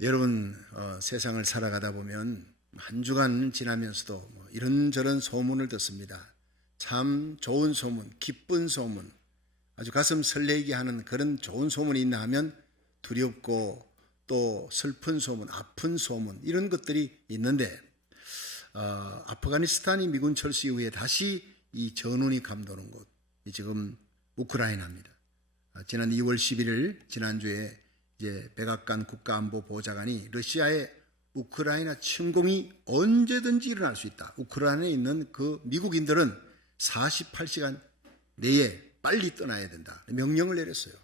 여러분, 세상을 살아가다 보면 한 주간 지나면서도 이런저런 소문을 듣습니다. 참 좋은 소문, 기쁜 소문, 아주 가슴 설레게 하는 그런 좋은 소문이 있나 하면 두렵고 또 슬픈 소문, 아픈 소문, 이런 것들이 있는데 아프가니스탄이 미군 철수 이후에 다시 이 전운이 감도는 곳, 지금 우크라이나입니다. 지난 2월 11일 지난주에 이제 백악관 국가안보보좌관이 러시아의 우크라이나 침공이 언제든지 일어날 수 있다. 우크라이나에 있는 그 미국인들은 48시간 내에 빨리 떠나야 된다. 명령을 내렸어요.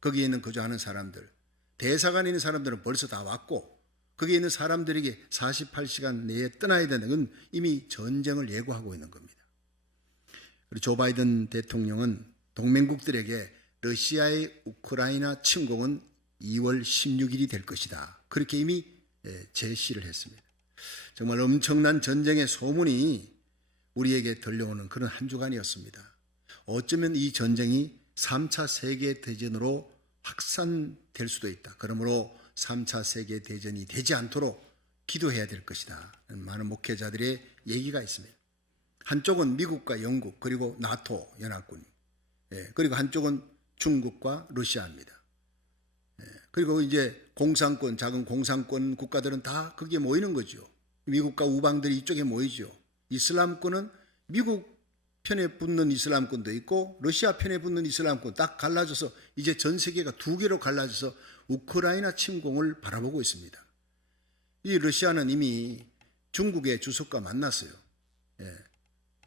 거기에 있는 거주하는 사람들, 대사관에 있는 사람들은 벌써 다 왔고 거기에 있는 사람들에게 48시간 내에 떠나야 된다는 건 이미 전쟁을 예고하고 있는 겁니다. 그리고 조 바이든 대통령은 동맹국들에게 러시아의 우크라이나 침공은 2월 16일이 될 것이다. 그렇게 이미 제시를 했습니다. 정말 엄청난 전쟁의 소문이 우리에게 들려오는 그런 한 주간이었습니다. 어쩌면 이 전쟁이 3차 세계대전으로 확산될 수도 있다. 그러므로 3차 세계대전이 되지 않도록 기도해야 될 것이다. 많은 목회자들의 얘기가 있습니다. 한쪽은 미국과 영국 그리고 나토 연합군, 그리고 한쪽은 중국과 러시아입니다. 그리고 이제 공산권, 작은 공산권 국가들은 다 거기에 모이는 거죠. 미국과 우방들이 이쪽에 모이죠. 이슬람권은 미국 편에 붙는 이슬람권도 있고 러시아 편에 붙는 이슬람권 딱 갈라져서 이제 전 세계가 두 개로 갈라져서 우크라이나 침공을 바라보고 있습니다. 이 러시아는 이미 중국의 주석과 만났어요.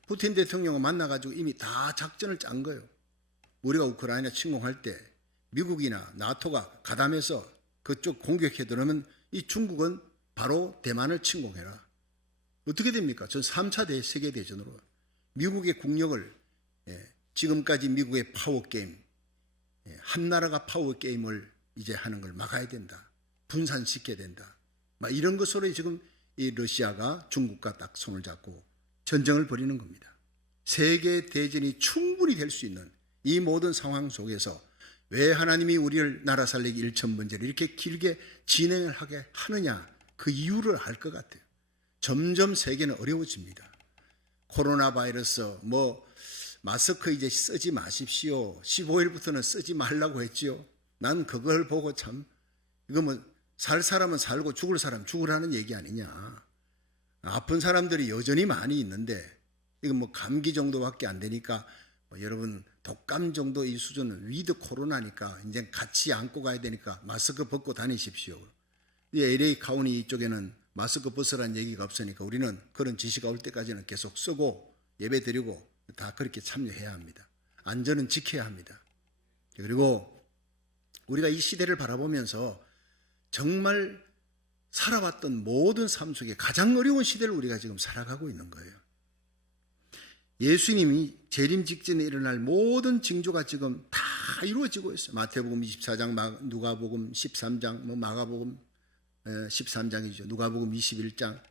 푸틴 대통령을 만나가지고 이미 다 작전을 짠 거예요. 우리가 우크라이나 침공할 때 미국이나 나토가 가담해서 그쪽 공격해 들어오면 이 중국은 바로 대만을 침공해라. 어떻게 됩니까? 전 3차 세계대전으로 미국의 국력을, 지금까지 미국의 파워게임, 한 나라가 파워게임을 이제 하는 걸 막아야 된다. 분산시켜야 된다. 막 이런 것으로 지금 이 러시아가 중국과 딱 손을 잡고 전쟁을 벌이는 겁니다. 세계대전이 충분히 될 수 있는 이 모든 상황 속에서 왜 하나님이 우리를 나라 살리기 1,000번째로 이렇게 길게 진행을 하게 하느냐, 그 이유를 알 것 같아요. 점점 세계는 어려워집니다. 코로나 바이러스, 마스크 이제 쓰지 마십시오. 15일부터는 쓰지 말라고 했지요. 난 그걸 보고 참, 이거 살 사람은 살고 죽을 사람 죽으라는 얘기 아니냐. 아픈 사람들이 여전히 많이 있는데, 이거 감기 정도밖에 안 되니까, 여러분, 독감 정도 이 수준은 위드 코로나니까 이제 같이 안고 가야 되니까 마스크 벗고 다니십시오. LA 카운티 이쪽에는 마스크 벗으라는 얘기가 없으니까 우리는 그런 지시가 올 때까지는 계속 쓰고 예배 드리고 다 그렇게 참여해야 합니다. 안전은 지켜야 합니다. 그리고 우리가 이 시대를 바라보면서 정말 살아왔던 모든 삶 속에 가장 어려운 시대를 우리가 지금 살아가고 있는 거예요. 예수님이 재림 직전에 일어날 모든 징조가 지금 다 이루어지고 있어요. 마태복음 24장, 누가복음 13장, 마가복음 13장이죠. 누가복음 21장.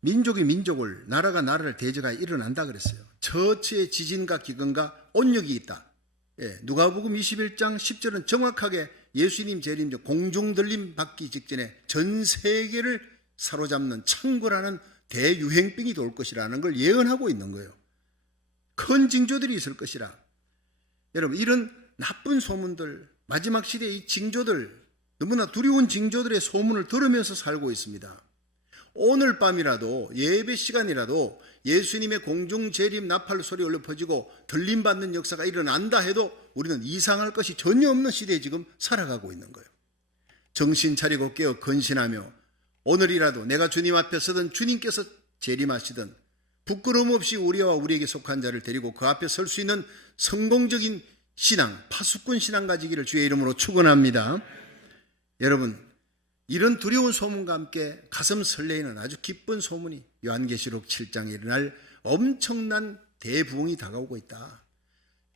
민족이 민족을, 나라가 나라를 대적하여 일어난다 그랬어요. 처처의 지진과 기근과 온역이 있다. 누가복음 21장 10절은 정확하게 예수님 재림 전 공중 들림 받기 직전에 전 세계를 사로잡는 창궐하는 대유행병이 돌 것이라는 걸 예언하고 있는 거예요. 큰 징조들이 있을 것이라. 여러분, 이런 나쁜 소문들, 마지막 시대의 이 징조들, 너무나 두려운 징조들의 소문을 들으면서 살고 있습니다. 오늘 밤이라도, 예배 시간이라도 예수님의 공중 재림 나팔 소리 올려 퍼지고 들림 받는 역사가 일어난다 해도 우리는 이상할 것이 전혀 없는 시대에 지금 살아가고 있는 거예요. 정신 차리고 깨어 근신하며 오늘이라도 내가 주님 앞에 서든 주님께서 재림하시든 부끄러움 없이 우리와 우리에게 속한 자를 데리고 그 앞에 설 수 있는 성공적인 신앙, 파수꾼 신앙 가지기를 주의 이름으로 축원합니다. 여러분, 이런 두려운 소문과 함께 가슴 설레이는 아주 기쁜 소문이 요한계시록 7장에 일어날 엄청난 대부흥이 다가오고 있다.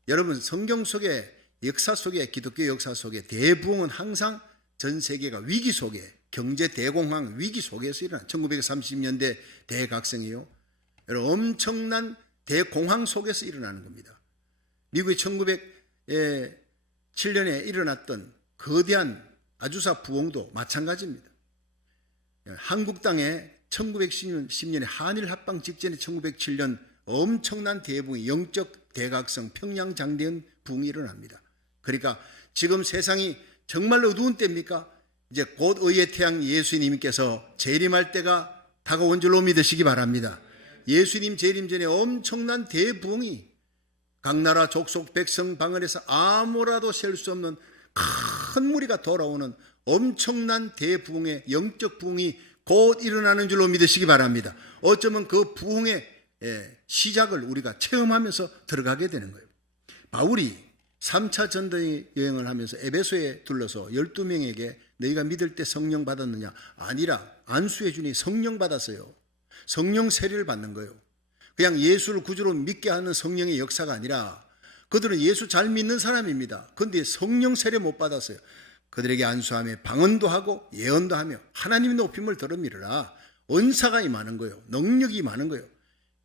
여러분, 성경 속에, 역사 속에, 기독교 역사 속에 대부흥은 항상 전 세계가 위기 속에, 경제 대공황 위기 속에서 일어난 1930년대 대각성이요. 여러분, 엄청난 대공황 속에서 일어나는 겁니다. 미국이 1907년에 일어났던 거대한 아주사 부흥도 마찬가지입니다. 한국 땅에 1910년에 한일 합방 직전에 1907년 엄청난 대부흥, 영적 대각성, 평양장대현 부흥이 일어납니다. 그러니까 지금 세상이 정말 어두운 때입니까? 이제 곧 의의 태양 예수님께서 재림할 때가 다가온 줄로 믿으시기 바랍니다. 예수님 재림 전에 엄청난 대부흥이 각 나라 족속 백성 방언에서 아무라도 셀 수 없는 큰 무리가 돌아오는 엄청난 대부흥의 영적 부흥이 곧 일어나는 줄로 믿으시기 바랍니다. 어쩌면 그 부흥의 시작을 우리가 체험하면서 들어가게 되는 거예요. 바울이 3차 전도 여행을 하면서 에베소에 둘러서 12명에게 너희가 믿을 때 성령 받았느냐? 아니라 안수해 주니 성령 받았어요. 성령 세례를 받는 거예요. 그냥 예수를 구주로 믿게 하는 성령의 역사가 아니라 그들은 예수 잘 믿는 사람입니다. 그런데 성령 세례 못 받았어요. 그들에게 안수하며 방언도 하고 예언도 하며 하나님의 높임을 들으미르라. 은사가 임하는 거예요. 능력이 임하는 거예요.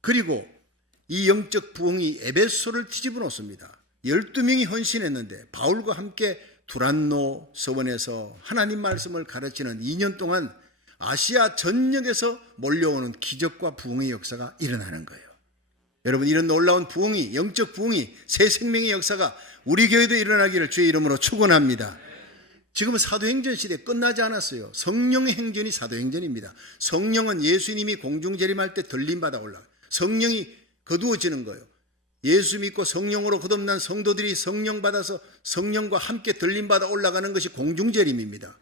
그리고 이 영적 부흥이 에베소를 뒤집어 놓습니다. 12명이 헌신했는데 바울과 함께 두란노 서원에서 하나님 말씀을 가르치는 2년 동안 아시아 전역에서 몰려오는 기적과 부흥의 역사가 일어나는 거예요. 여러분, 이런 놀라운 부흥이, 영적 부흥이, 새 생명의 역사가 우리 교회도 일어나기를 주의 이름으로 축원합니다. 지금은 사도행전 시대 끝나지 않았어요. 성령의 행전이 사도행전입니다. 성령은 예수님이 공중재림할 때 들림받아 올라가요. 성령이 거두어지는 거예요. 예수 믿고 성령으로 거듭난 성도들이 성령 받아서 성령과 함께 들림받아 올라가는 것이 공중재림입니다.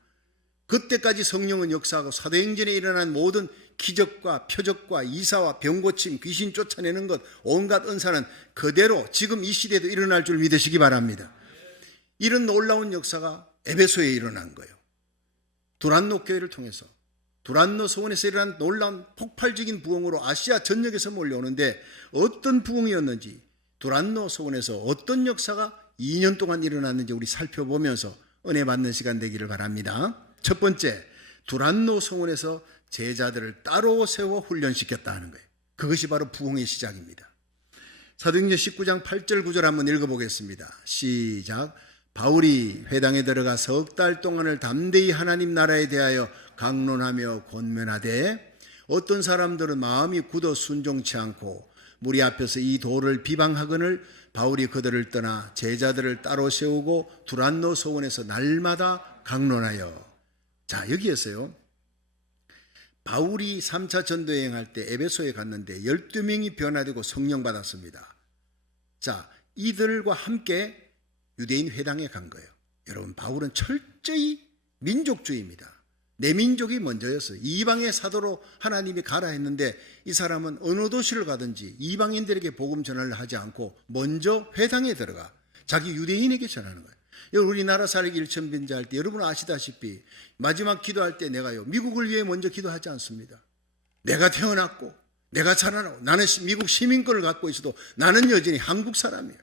그때까지 성령은 역사하고 사도행전에 일어난 모든 기적과 표적과 이사와 병고침, 귀신 쫓아내는 것, 온갖 은사는 그대로 지금 이 시대에도 일어날 줄 믿으시기 바랍니다. 이런 놀라운 역사가 에베소에 일어난 거예요. 두란노 교회를 통해서, 두란노 서원에서 일어난 놀라운 폭발적인 부흥으로 아시아 전역에서 몰려오는데 어떤 부흥이었는지, 두란노 서원에서 어떤 역사가 2년 동안 일어났는지 우리 살펴보면서 은혜 받는 시간 되기를 바랍니다. 첫 번째, 두란노 성원에서 제자들을 따로 세워 훈련시켰다 하는 거예요. 그것이 바로 부흥의 시작입니다. 사도행전 19장 8절 9절 한번 읽어보겠습니다. 시작. 바울이 회당에 들어가 석 달 동안을 담대히 하나님 나라에 대하여 강론하며 권면하되 어떤 사람들은 마음이 굳어 순종치 않고 무리 앞에서 이 도를 비방하거늘 바울이 그들을 떠나 제자들을 따로 세우고 두란노 서원에서 날마다 강론하여. 자, 여기에서요, 바울이 3차 전도여행할 때 에베소에 갔는데 12명이 변화되고 성령 받았습니다. 자, 이들과 함께 유대인 회당에 간 거예요. 여러분, 바울은 철저히 민족주의입니다. 내 민족이 먼저였어요. 이방의 사도로 하나님이 가라 했는데 이 사람은 어느 도시를 가든지 이방인들에게 복음 전하려 하지 않고 먼저 회당에 들어가 자기 유대인에게 전하는 거예요. 우리나라 살기 1,000번째 할 때 여러분 아시다시피 마지막 기도할 때 내가요, 미국을 위해 먼저 기도하지 않습니다. 내가 태어났고 내가 자라나고 나는 미국 시민권을 갖고 있어도 나는 여전히 한국 사람이에요.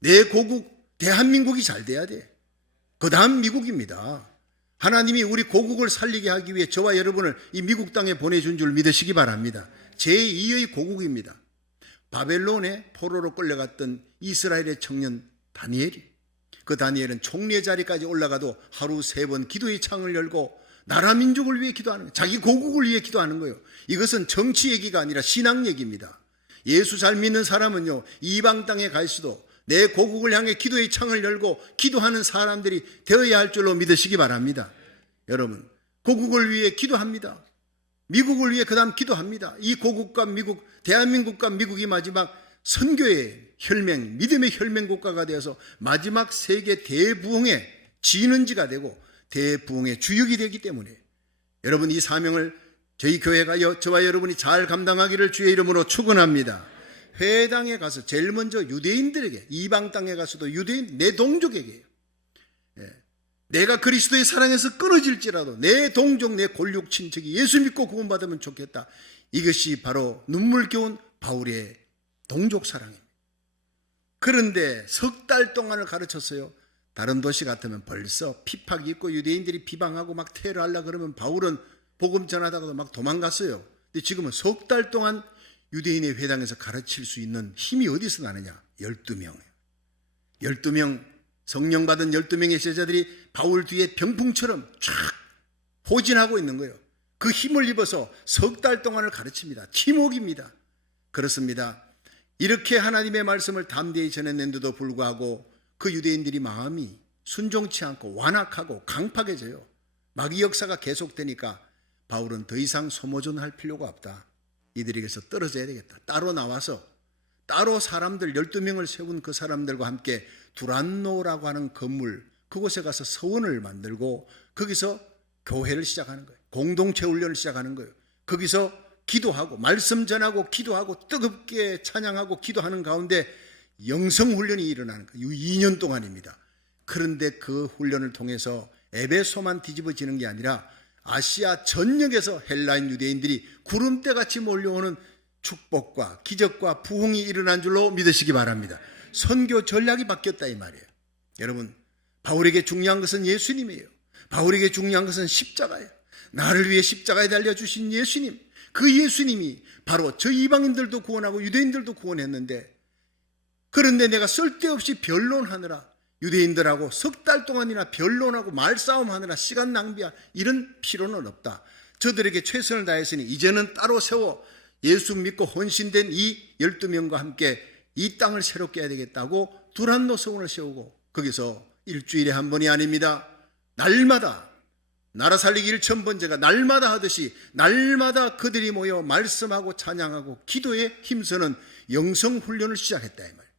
내 고국 대한민국이 잘 돼야 돼. 그 다음 미국입니다. 하나님이 우리 고국을 살리게 하기 위해 저와 여러분을 이 미국 땅에 보내준 줄 믿으시기 바랍니다. 제2의 고국입니다. 바벨론에 포로로 끌려갔던 이스라엘의 청년 다니엘이, 그 다니엘은 총리의 자리까지 올라가도 하루 3번 기도의 창을 열고 나라 민족을 위해 기도하는 거예요. 자기 고국을 위해 기도하는 거예요. 이것은 정치 얘기가 아니라 신앙 얘기입니다. 예수 잘 믿는 사람은요, 이방 땅에 가 있어도 내 고국을 향해 기도의 창을 열고 기도하는 사람들이 되어야 할 줄로 믿으시기 바랍니다. 여러분, 고국을 위해 기도합니다. 미국을 위해 그 다음 기도합니다. 이 고국과 미국, 대한민국과 미국이 마지막 선교의 혈맹, 믿음의 혈맹 국가가 되어서 마지막 세계 대부흥의 진원지가 되고 대부흥의 주역이 되기 때문에 여러분, 이 사명을 저희 교회가 저와 여러분이 잘 감당하기를 주의 이름으로 축원합니다. 회당에 가서 제일 먼저 유대인들에게, 이방 땅에 가서도 유대인, 내 동족에게, 내가 그리스도의 사랑에서 끊어질지라도 내 동족, 내 골육 친척이 예수 믿고 구원받으면 좋겠다. 이것이 바로 눈물겨운 바울의 동족 사랑입니다. 그런데 석 달 동안을 가르쳤어요. 다른 도시 같으면 벌써 핍박이 있고 유대인들이 비방하고 막 테러하려고 그러면 바울은 복음 전하다가도 막 도망갔어요. 근데 지금은 석 달 동안 유대인의 회당에서 가르칠 수 있는 힘이 어디서 나느냐? 12명. 12명 성령 받은 12명의 제자들이 바울 뒤에 병풍처럼 쫙 포진하고 있는 거예요. 그 힘을 입어서 석 달 동안을 가르칩니다. 팀웍입니다. 그렇습니다. 이렇게 하나님의 말씀을 담대히 전했는데도 불구하고 그 유대인들이 마음이 순종치 않고 완악하고 강팍해져요. 마귀 역사가 계속되니까 바울은 더 이상 소모전할 필요가 없다. 이들에게서 떨어져야 되겠다. 따로 나와서 따로 사람들 12명을 세운 그 사람들과 함께 두란노라고 하는 건물, 그곳에 가서 서원을 만들고 거기서 교회를 시작하는 거예요. 공동체 훈련을 시작하는 거예요. 거기서 기도하고 말씀 전하고 기도하고 뜨겁게 찬양하고 기도하는 가운데 영성 훈련이 일어나는 거예요. 2년 동안입니다. 그런데 그 훈련을 통해서 에베소만 뒤집어지는 게 아니라 아시아 전역에서 헬라인 유대인들이 구름대같이 몰려오는 축복과 기적과 부흥이 일어난 줄로 믿으시기 바랍니다. 선교 전략이 바뀌었다 이 말이에요. 여러분, 바울에게 중요한 것은 예수님이에요. 바울에게 중요한 것은 십자가예요. 나를 위해 십자가에 달려주신 예수님, 그 예수님이 바로 저 이방인들도 구원하고 유대인들도 구원했는데, 그런데 내가 쓸데없이 변론하느라 유대인들하고 석 달 동안이나 변론하고 말싸움하느라 시간 낭비야, 이런 필요는 없다. 저들에게 최선을 다했으니 이제는 따로 세워 예수 믿고 헌신된 이 12명과 함께 이 땅을 새롭게 해야 되겠다고 두란노 성원을 세우고 거기서 일주일에 한 번이 아닙니다. 날마다 나라 살리기 1000번째가 날마다 하듯이 날마다 그들이 모여 말씀하고 찬양하고 기도에 힘쓰는 영성훈련을 시작했다 이 말이에요.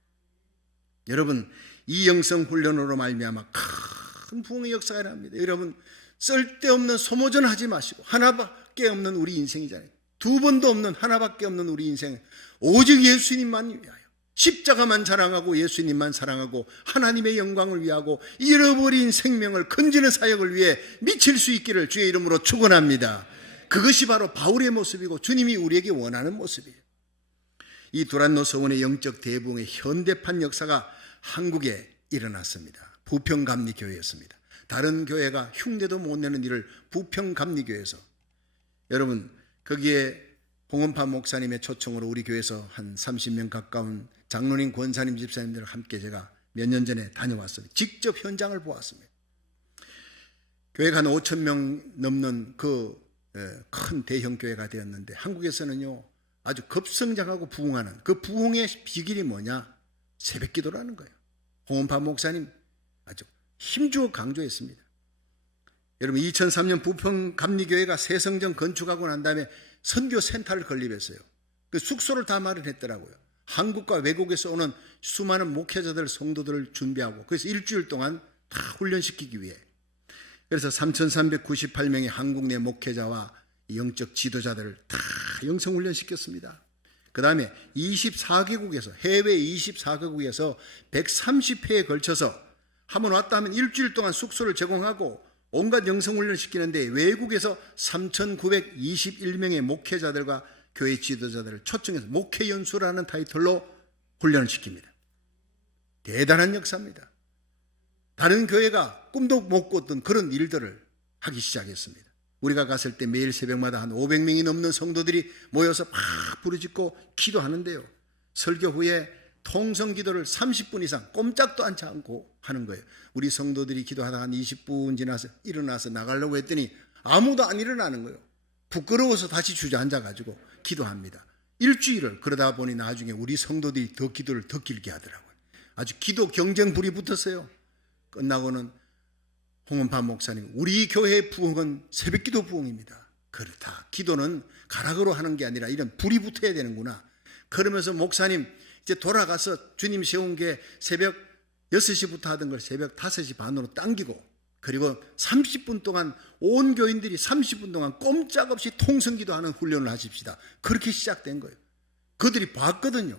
여러분, 이 영성훈련으로 말미암아 큰 부흥의 역사가 일어납니다. 여러분, 쓸데없는 소모전 하지 마시고, 하나밖에 없는 우리 인생이잖아요. 두 번도 없는 하나밖에 없는 우리 인생, 오직 예수님만 위하여 십자가만 자랑하고 예수님만 사랑하고 하나님의 영광을 위하고 잃어버린 생명을 건지는 사역을 위해 미칠 수 있기를 주의 이름으로 축원합니다. 그것이 바로 바울의 모습이고 주님이 우리에게 원하는 모습이에요. 이 두란노 서원의 영적 대부흥의 현대판 역사가 한국에 일어났습니다. 부평감리교회였습니다. 다른 교회가 흉내도 못 내는 일을 부평감리교회에서, 여러분, 거기에 홍원파 목사님의 초청으로 우리 교회에서 한 30명 가까운 장로님, 권사님, 집사님들과 함께 제가 몇 년 전에 다녀왔습니다. 직접 현장을 보았습니다. 교회가 한 5,000명 넘는 그 큰 대형 교회가 되었는데, 한국에서는요 아주 급성장하고 부흥하는 그 부흥의 비결이 뭐냐? 새벽 기도라는 거예요. 홍원파 목사님 아주 힘주어 강조했습니다. 여러분, 2003년 부평감리교회가 새 성전 건축하고 난 다음에 선교센터를 건립했어요. 그 숙소를 다 마련했더라고요. 한국과 외국에서 오는 수많은 목회자들, 성도들을 준비하고, 그래서 일주일 동안 다 훈련시키기 위해, 그래서 3,398명의 한국 내 목회자와 영적 지도자들을 다 영성훈련시켰습니다. 그 다음에 24개국에서, 해외 24개국에서 130회에 걸쳐서 한번 왔다 하면 일주일 동안 숙소를 제공하고 온갖 영성훈련을 시키는데, 외국에서 3,921명의 목회자들과 교회 지도자들을 초청해서 목회연수라는 타이틀로 훈련을 시킵니다. 대단한 역사입니다. 다른 교회가 꿈도 못 꿨던 그런 일들을 하기 시작했습니다. 우리가 갔을 때 매일 새벽마다 한 500명이 넘는 성도들이 모여서 막 부르짖고 기도하는데요, 설교 후에 통성기도를 30분 이상 꼼짝도 않지 않고 하는 거예요. 우리 성도들이 기도하다 한 20분 지나서 일어나서 나가려고 했더니 아무도 안 일어나는 거예요. 부끄러워서 다시 주저앉아가지고 기도합니다. 일주일을 그러다 보니 나중에 우리 성도들이 더 기도를 더 길게 하더라고요. 아주 기도 경쟁 불이 붙었어요. 끝나고는 홍원파 목사님, 우리 교회의 부흥은 새벽기도 부흥입니다. 그렇다, 기도는 가락으로 하는 게 아니라 이런 불이 붙어야 되는구나. 그러면서 목사님, 이제 돌아가서 주님 세운 게 새벽 6시부터 하던 걸 새벽 5시 반으로 당기고, 그리고 30분 동안 온 교인들이 30분 동안 꼼짝없이 통성기도하는 훈련을 하십시다. 그렇게 시작된 거예요. 그들이 봤거든요.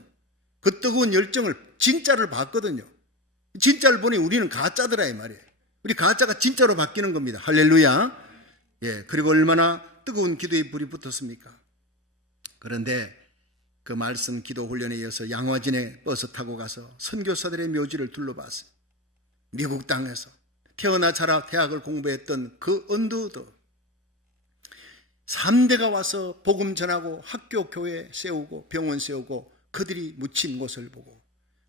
그 뜨거운 열정을, 진짜를 봤거든요. 진짜를 보니 우리는 가짜더라 이 말이에요. 우리 가짜가 진짜로 바뀌는 겁니다. 할렐루야. 예, 그리고 얼마나 뜨거운 기도의 불이 붙었습니까? 그런데 그 말씀 기도 훈련에 이어서 양화진에 버스 타고 가서 선교사들의 묘지를 둘러봤어요. 미국 땅에서 태어나 자라 대학을 공부했던 그 언더들 3대가 와서 복음 전하고 학교 교회 세우고 병원 세우고 그들이 묻힌 곳을 보고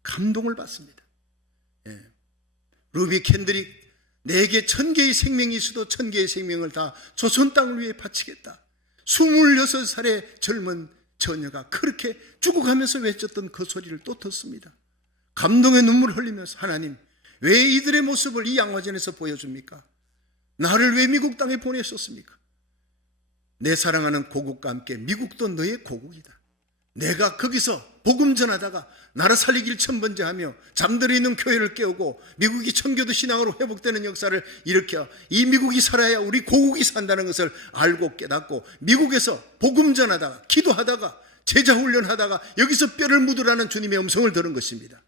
감동을 받습니다. 예. 루비 캔드릭, 내게 1000개의 생명이 있어도 1000개의 생명을 다 조선 땅을 위해 바치겠다. 26살의 젊은 처녀가 그렇게 죽어가면서 외쳤던 그 소리를 또 듣습니다. 감동의 눈물을 흘리면서 하나님, 왜 이들의 모습을 이 양화전에서 보여줍니까? 나를 왜 미국 땅에 보내셨습니까? 내 사랑하는 고국과 함께 미국도 너의 고국이다. 내가 거기서 복음 전하다가 나라 살리기를 천번째하며 잠들어 있는 교회를 깨우고 미국이 청교도 신앙으로 회복되는 역사를 일으켜 이 미국이 살아야 우리 고국이 산다는 것을 알고 깨닫고 미국에서 복음 전하다가 기도하다가 제자 훈련하다가 여기서 뼈를 묻으라는 주님의 음성을 들은 것입니다.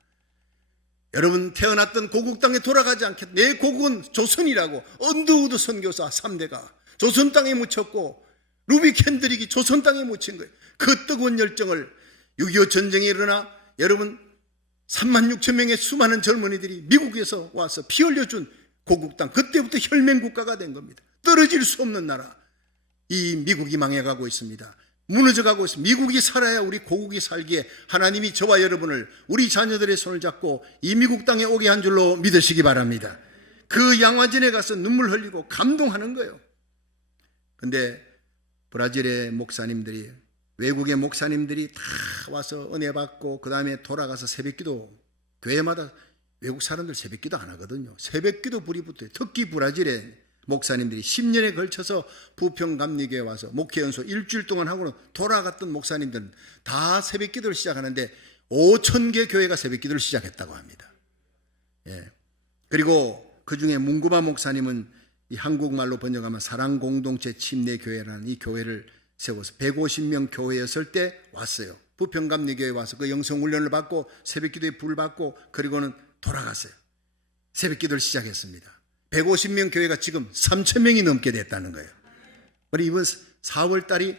여러분, 태어났던 고국 땅에 돌아가지 않겠다. 내 고국은 조선이라고 언더우드 선교사 3대가 조선 땅에 묻혔고 루비 캔드릭이 조선 땅에 묻힌 거예요. 그 뜨거운 열정을 6.25 전쟁이 일어나 여러분 36,000명의 수많은 젊은이들이 미국에서 와서 피 흘려준 고국 땅, 그때부터 혈맹국가가 된 겁니다. 떨어질 수 없는 나라. 이 미국이 망해가고 있습니다. 무너져가고 있습니다. 미국이 살아야 우리 고국이 살기에 하나님이 저와 여러분을 우리 자녀들의 손을 잡고 이 미국 땅에 오게 한 줄로 믿으시기 바랍니다. 그 양화전에 가서 눈물 흘리고 감동하는 거예요. 근데 브라질의 목사님들이, 외국의 목사님들이 다 와서 은혜 받고 그 다음에 돌아가서 새벽기도, 교회마다 외국 사람들 새벽기도 안 하거든요. 새벽기도 불이 붙어요. 특히 브라질의 목사님들이 10년에 걸쳐서 부평감리교회에 와서 목회연수 일주일 동안 하고는 돌아갔던 목사님들은 다 새벽기도를 시작하는데 5,000개 교회가 새벽기도를 시작했다고 합니다. 예. 그리고 그 중에 문구바 목사님은 이 한국말로 번역하면 사랑공동체 침례교회라는 이 교회를 세워서 150명 교회였을 때 왔어요. 부평감리교회에 와서 그 영성훈련을 받고 새벽기도에 불 받고 그리고는 돌아갔어요. 새벽기도를 시작했습니다. 150명 교회가 지금 3,000명이 넘게 됐다는 거예요. 그리고 이번 4월 달이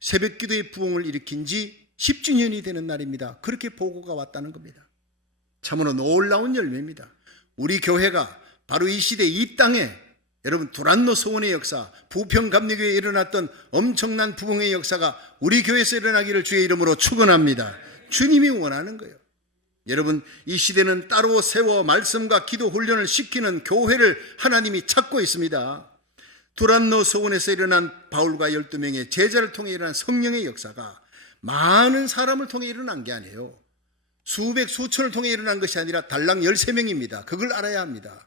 새벽기도의 부흥을 일으킨 지 10주년이 되는 날입니다. 그렇게 보고가 왔다는 겁니다. 참으로 놀라운 열매입니다. 우리 교회가 바로 이 시대 이 땅에 여러분 두란노 서원의 역사, 부평감리교회에 일어났던 엄청난 부흥의 역사가 우리 교회에서 일어나기를 주의 이름으로 축원합니다. 주님이 원하는 거예요. 여러분, 이 시대는 따로 세워 말씀과 기도 훈련을 시키는 교회를 하나님이 찾고 있습니다. 두란노 서원에서 일어난 바울과 12명의 제자를 통해 일어난 성령의 역사가 많은 사람을 통해 일어난 게 아니에요. 수백 수천을 통해 일어난 것이 아니라 달랑 13명입니다. 그걸 알아야 합니다.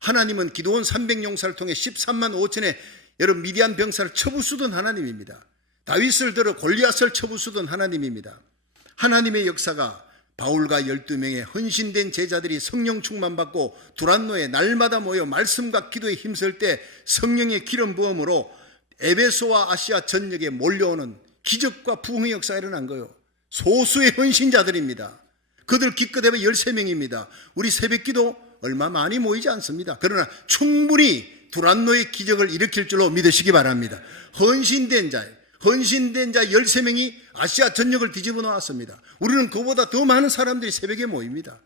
하나님은 기드온 300용사를 통해 13만 5천의 여러분 미디안 병사를 쳐부수던 하나님입니다. 다윗을 들어 골리앗을 쳐부수던 하나님입니다. 하나님의 역사가 바울과 12명의 헌신된 제자들이 성령 충만받고 두란노에 날마다 모여 말씀과 기도에 힘쓸 때 성령의 기름 부음으로 에베소와 아시아 전역에 몰려오는 기적과 부흥의 역사가 일어난 거예요. 소수의 헌신자들입니다. 그들 기껏 해봐 13명입니다. 우리 새벽기도 얼마 많이 모이지 않습니다. 그러나 충분히 두란노의 기적을 일으킬 줄로 믿으시기 바랍니다. 헌신된 자 13명이 아시아 전역을 뒤집어 놓았습니다. 우리는 그보다 더 많은 사람들이 새벽에 모입니다.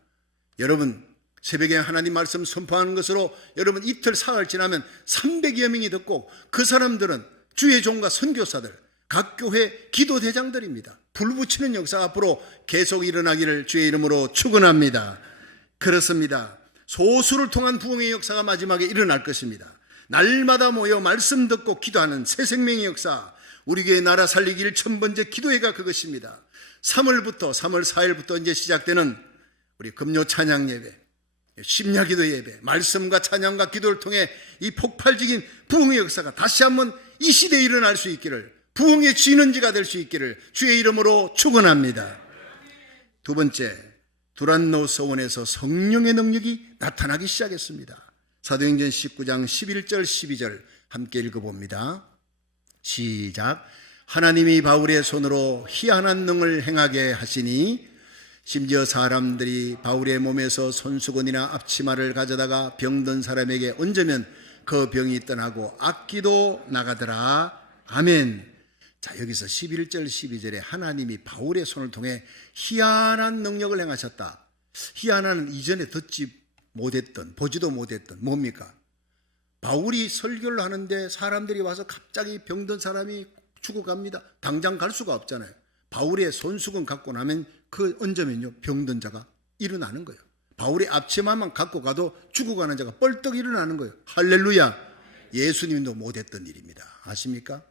여러분, 새벽에 하나님 말씀 선포하는 것으로 여러분 이틀 사흘 지나면 300여 명이 듣고 그 사람들은 주의 종과 선교사들, 각 교회 기도대장들입니다. 불붙이는 역사 앞으로 계속 일어나기를 주의 이름으로 축원합니다. 그렇습니다. 소수를 통한 부흥의 역사가 마지막에 일어날 것입니다. 날마다 모여 말씀 듣고 기도하는 새 생명의 역사, 우리 교회 나라 살리기를 1000번째 기도회가 그것입니다. 3월 4일부터 이제 시작되는 우리 금요 찬양 예배, 심야기도 예배, 말씀과 찬양과 기도를 통해 이 폭발적인 부흥의 역사가 다시 한번 이 시대에 일어날 수 있기를, 부흥의 진원지가 될 수 있기를 주의 이름으로 축원합니다. 두 번째, 두란노 서원에서 성령의 능력이 나타나기 시작했습니다. 사도행전 19장 11절 12절 함께 읽어봅니다. 시작. 하나님이 바울의 손으로 희한한 능을 행하게 하시니 심지어 사람들이 바울의 몸에서 손수건이나 앞치마를 가져다가 병든 사람에게 얹으면 그 병이 떠나고 악기도 나가더라. 아멘. 자, 여기서 11절 12절에 하나님이 바울의 손을 통해 희한한 능력을 행하셨다. 희한한 이전에 듣지 못했던, 보지도 못했던 뭡니까? 바울이 설교를 하는데 사람들이 와서 갑자기 병든 사람이 죽어갑니다. 당장 갈 수가 없잖아요. 바울의 손수건 갖고 나면 그 얹으면요 병든 자가 일어나는 거예요. 바울이 앞치마만 갖고 가도 죽어가는 자가 뻘떡 일어나는 거예요. 할렐루야. 예수님도 못했던 일입니다. 아십니까?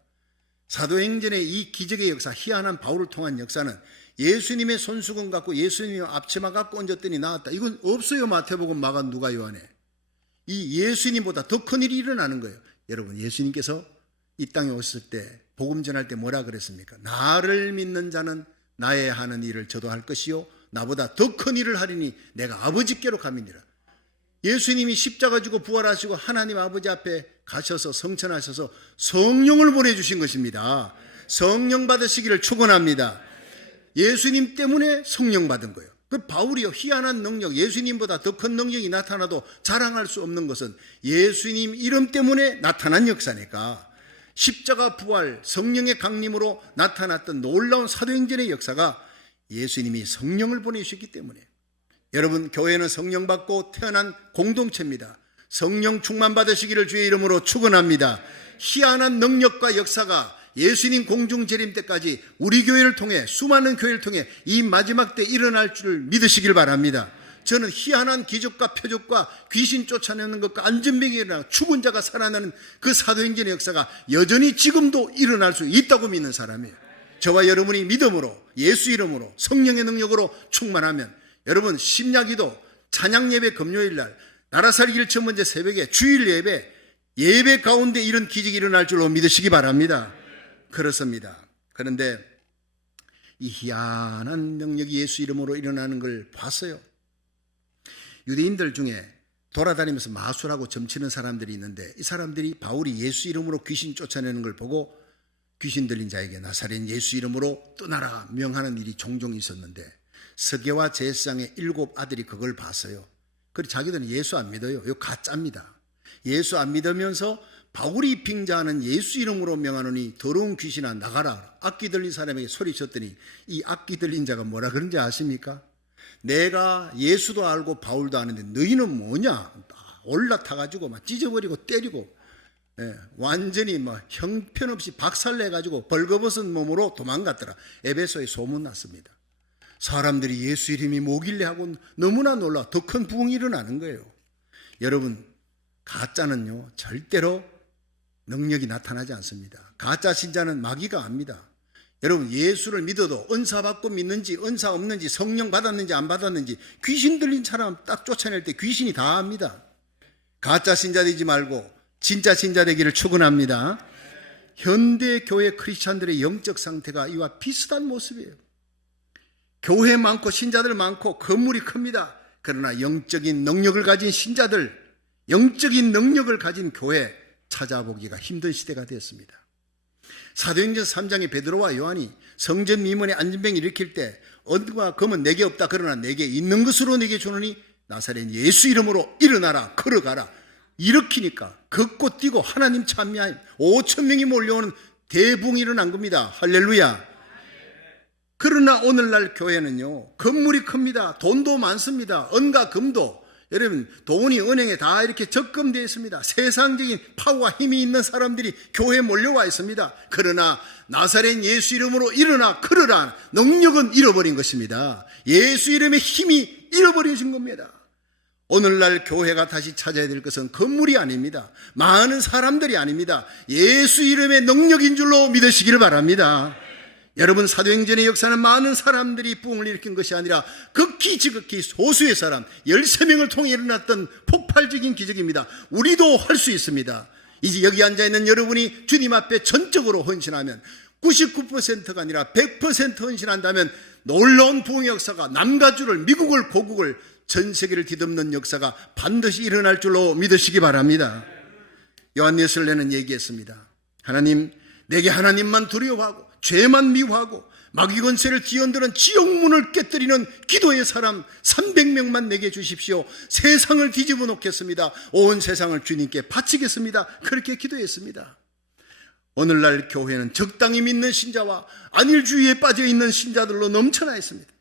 사도행전의 이 기적의 역사, 희한한 바울을 통한 역사는 예수님의 손수건 갖고 예수님의 앞치마 갖고 얹었더니 나왔다. 이건 없어요. 마태복음, 마가, 누가, 요한에. 이 예수님보다 더 큰 일이 일어나는 거예요. 여러분, 예수님께서 이 땅에 오셨을 때 복음 전할 때 뭐라 그랬습니까? 나를 믿는 자는 나의 하는 일을 저도 할 것이요 나보다 더 큰 일을 하리니 내가 아버지께로 가미니라. 예수님이 십자가 지고 부활하시고 하나님 아버지 앞에 가셔서 성천하셔서 성령을 보내주신 것입니다. 성령 받으시기를 축원합니다. 예수님 때문에 성령 받은 거예요. 그 바울이요, 희한한 능력, 예수님보다 더 큰 능력이 나타나도 자랑할 수 없는 것은 예수님 이름 때문에 나타난 역사니까. 십자가 부활, 성령의 강림으로 나타났던 놀라운 사도행전의 역사가 예수님이 성령을 보내주셨기 때문에. 여러분, 교회는 성령 받고 태어난 공동체입니다. 성령 충만 받으시기를 주의 이름으로 축원합니다. 희한한 능력과 역사가 예수님 공중 재림 때까지 우리 교회를 통해, 수많은 교회를 통해 이 마지막 때 일어날 줄 믿으시길 바랍니다. 저는 희한한 기적과 표적과 귀신 쫓아내는 것과 안전병이 일어나 죽은 자가 살아나는 그 사도행전의 역사가 여전히 지금도 일어날 수 있다고 믿는 사람이에요. 저와 여러분이 믿음으로, 예수 이름으로, 성령의 능력으로 충만하면 여러분, 심야기도, 찬양예배 금요일날, 나라살기를 첫 번째 새벽에 주일 예배 가운데 이런 기적이 일어날 줄로 믿으시기 바랍니다. 그렇습니다. 그런데 이 희한한 능력이 예수 이름으로 일어나는 걸 봤어요. 유대인들 중에 돌아다니면서 마술하고 점치는 사람들이 있는데 이 사람들이 바울이 예수 이름으로 귀신 쫓아내는 걸 보고 귀신 들린 자에게 나사렛 예수 이름으로 떠나라 명하는 일이 종종 있었는데 서게와 제사장의 7 아들이 그걸 봤어요. 그리고 자기들은 예수 안 믿어요. 이거 가짜입니다. 예수 안 믿으면서 바울이 빙자하는 예수 이름으로 명하노니 더러운 귀신아 나가라. 악기 들린 사람에게 소리쳤더니 이 악기 들린 자가 뭐라 그런지 아십니까? 내가 예수도 알고 바울도 아는데 너희는 뭐냐? 올라타가지고 막 찢어버리고 때리고 완전히 막 형편없이 박살내가지고 벌거벗은 몸으로 도망갔더라. 에베소에 소문났습니다. 사람들이 예수 이름이 뭐길래 하고 너무나 놀라 더 큰 부흥이 일어나는 거예요. 여러분, 가짜는요 절대로 능력이 나타나지 않습니다. 가짜 신자는 마귀가 압니다. 여러분, 예수를 믿어도 은사 받고 믿는지 은사 없는지 성령 받았는지 안 받았는지 귀신 들린 사람 딱 쫓아낼 때 귀신이 다 압니다. 가짜 신자 되지 말고 진짜 신자 되기를 축원합니다. 현대 교회 크리스찬들의 영적 상태가 이와 비슷한 모습이에요. 교회 많고 신자들 많고 건물이 큽니다. 그러나 영적인 능력을 가진 신자들, 영적인 능력을 가진 교회 찾아보기가 힘든 시대가 되었습니다. 사도행전 3장에 베드로와 요한이 성전 미문에 안전병 일으킬 때 은과 금은 내게 없다 그러나 내게 있는 것으로 내게 주노니 나사렛 예수 이름으로 일어나라 걸어가라 일으키니까 걷고 뛰고 하나님 찬미하여 5,000명이 몰려오는 대붕이 일어난 겁니다. 할렐루야. 그러나 오늘날 교회는요 건물이 큽니다. 돈도 많습니다. 은과 금도 여러분 돈이 은행에 다 이렇게 적금되어 있습니다. 세상적인 파워와 힘이 있는 사람들이 교회에 몰려와 있습니다. 그러나 나사렛 예수 이름으로 일어나 걸으라 능력은 잃어버린 것입니다. 예수 이름의 힘이 잃어버려진 겁니다. 오늘날 교회가 다시 찾아야 될 것은 건물이 아닙니다. 많은 사람들이 아닙니다. 예수 이름의 능력인 줄로 믿으시기를 바랍니다. 여러분, 사도행전의 역사는 많은 사람들이 부흥을 일으킨 것이 아니라 극히 지극히 소수의 사람 13명을 통해 일어났던 폭발적인 기적입니다. 우리도 할 수 있습니다. 이제 여기 앉아있는 여러분이 주님 앞에 전적으로 헌신하면 99%가 아니라 100% 헌신한다면 놀라운 부흥의 역사가 남가주를 미국을 고국을 전 세계를 뒤덮는 역사가 반드시 일어날 줄로 믿으시기 바랍니다. 요한예술내는 얘기했습니다. 하나님, 내게 하나님만 두려워하고 죄만 미워하고 마귀 권세를 뒤흔드는 지옥문을 깨뜨리는 기도의 사람 300명만 내게 주십시오. 세상을 뒤집어 놓겠습니다. 온 세상을 주님께 바치겠습니다. 그렇게 기도했습니다. 오늘날 교회는 적당히 믿는 신자와 안일주의에 빠져있는 신자들로 넘쳐나 있습니다.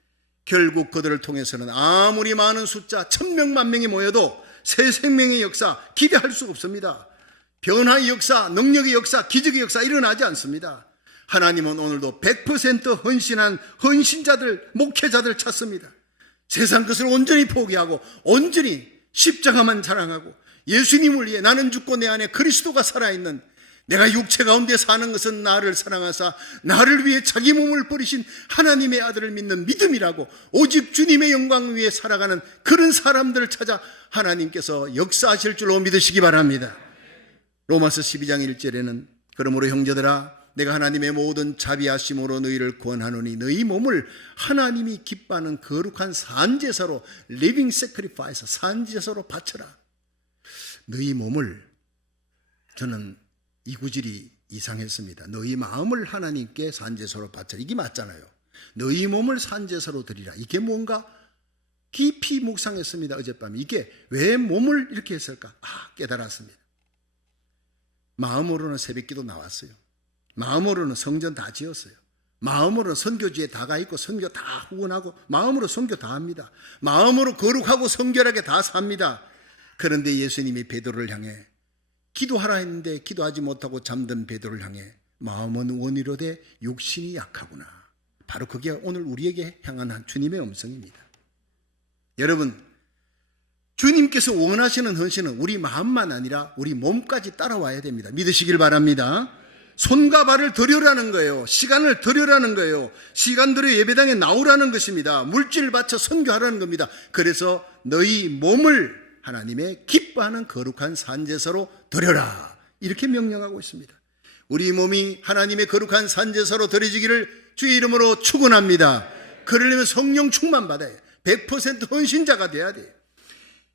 결국 그들을 통해서는 아무리 많은 숫자 1,000명, 10,000명이 모여도 새 생명의 역사 기대할 수 없습니다. 변화의 역사, 능력의 역사, 기적의 역사 일어나지 않습니다. 하나님은 오늘도 100% 헌신한 헌신자들, 목회자들 찾습니다. 세상 것을 온전히 포기하고 온전히 십자가만 자랑하고 예수님을 위해 나는 죽고 내 안에 그리스도가 살아있는, 내가 육체 가운데 사는 것은 나를 사랑하사 나를 위해 자기 몸을 버리신 하나님의 아들을 믿는 믿음이라고, 오직 주님의 영광 위에 살아가는 그런 사람들을 찾아 하나님께서 역사하실 줄로 믿으시기 바랍니다. 로마서 12장 1절에는 그러므로 형제들아 내가 하나님의 모든 자비하심으로 너희를 구원하노니 너희 몸을 하나님이 기뻐하는 거룩한 산제사로, 리빙 세크리파이스, 산제사로 바쳐라. 너희 몸을, 저는 이 구절이 이상했습니다. 너희 마음을 하나님께 산제사로 바쳐라. 이게 맞잖아요. 너희 몸을 산제사로 드리라. 이게 뭔가 깊이 묵상했습니다. 어젯밤에 이게 왜 몸을 이렇게 했을까? 깨달았습니다. 마음으로는 새벽기도 나왔어요. 마음으로는 성전 다 지었어요. 마음으로 선교지에 다 가 있고 선교 다 후원하고 마음으로 선교 다 합니다. 마음으로 거룩하고 성결하게 다 삽니다. 그런데 예수님이 베드로를 향해 기도하라 했는데 기도하지 못하고 잠든 베드로를 향해 마음은 원이로되 육신이 약하구나. 바로 그게 오늘 우리에게 향한 주님의 음성입니다. 여러분, 주님께서 원하시는 헌신은 우리 마음만 아니라 우리 몸까지 따라와야 됩니다. 믿으시길 바랍니다. 손과 발을 들여라는 거예요. 시간을 들여라는 거예요. 시간 들여 예배당에 나오라는 것입니다. 물질을 바쳐 선교하라는 겁니다. 그래서 너희 몸을 하나님의 기뻐하는 거룩한 산제사로 드려라, 이렇게 명령하고 있습니다. 우리 몸이 하나님의 거룩한 산제사로 드려지기를 주의 이름으로 축원합니다. 그러려면 성령 충만 받아야 해요. 100% 헌신자가 돼야 돼요.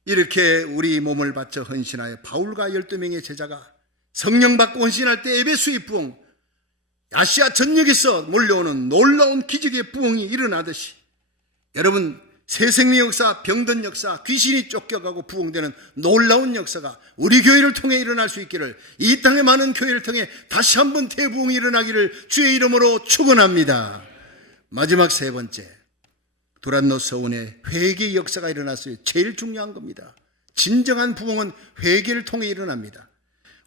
이렇게 우리 몸을 바쳐 헌신하여 바울과 12명의 제자가 성령 받고 헌신할 때 에베소의 부흥, 아시아 전역에서 몰려오는 놀라운 기적의 부흥이 일어나듯이, 여러분, 새생명 역사, 병든 역사, 귀신이 쫓겨가고 부흥되는 놀라운 역사가 우리 교회를 통해 일어날 수 있기를, 이 땅의 많은 교회를 통해 다시 한번 대부흥이 일어나기를 주의 이름으로 축원합니다. 마지막 세 번째, 두란노 서원의 회개의 역사가 일어났어요. 제일 중요한 겁니다. 진정한 부흥은 회개를 통해 일어납니다.